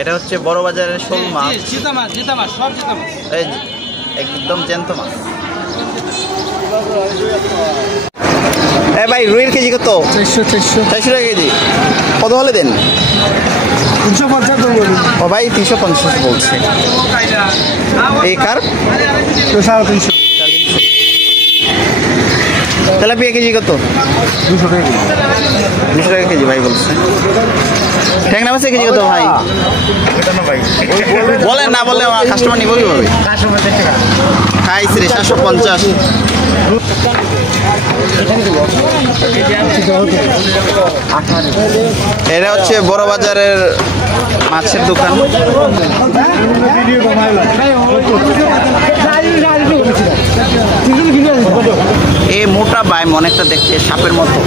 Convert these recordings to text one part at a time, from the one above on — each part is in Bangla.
এটা হচ্ছে বড় বাজারের শোল মাছ। জিতা মাছ সব জিতা মাছ। এই একদম জ্যান্ত মাছ। ভাই রুইয়ের কেজি কত? 400 টাকা কেজি। কত হলে দেন? 350 ও ভাই 350 বলছে। এই কার 350 তেলাপিয়া কেজি কত? 200 টাকা কেজি। 200 টাকা কেজি ভাই বলছে। ট্যাংরা মাছের কেজি কত ভাই? বলেন না বললে আমার কাস্টমার নিব কিভাবে? খাইছে রে 750। এটা হচ্ছে বড় বাজারের মাছের দোকান। এই মোটা বাইম অনেকটা দেখতে সাপের মতো।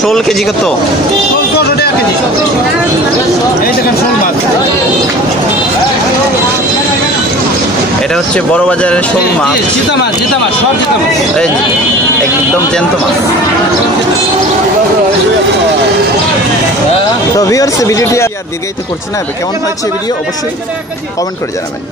শোল কেজি কত? এটা হচ্ছে বড় বাজারের শোল মাছ। জিতা মাছ সব জিতা মাছ। এই একদম জ্যান্ত মাছ। তো ভিউয়ার্স ভিডিওটি আর দীর্ঘায়িত করছি না, কেমন হয়েছে ভিডিও অবশ্যই কমেন্ট করে জানাবেন।